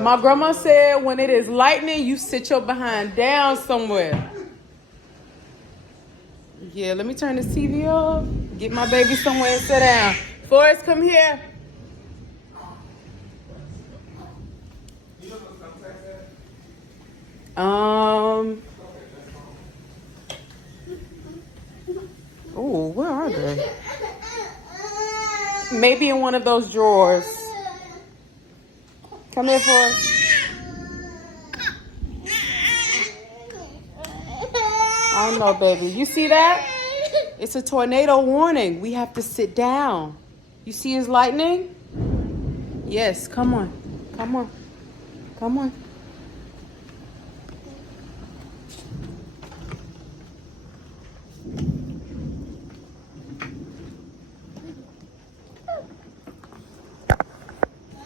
My grandma said when it is lightning, you sit your behind down somewhere. Yeah, let me turn this TV off. Get my baby somewhere and sit down. Forrest, come here. Oh, where are they? Maybe in one of those drawers. Come here, Forrest. I don't know, baby. You see that? It's a tornado warning. We have to sit down. You see his lightning? Yes, come on. Come on. Come on.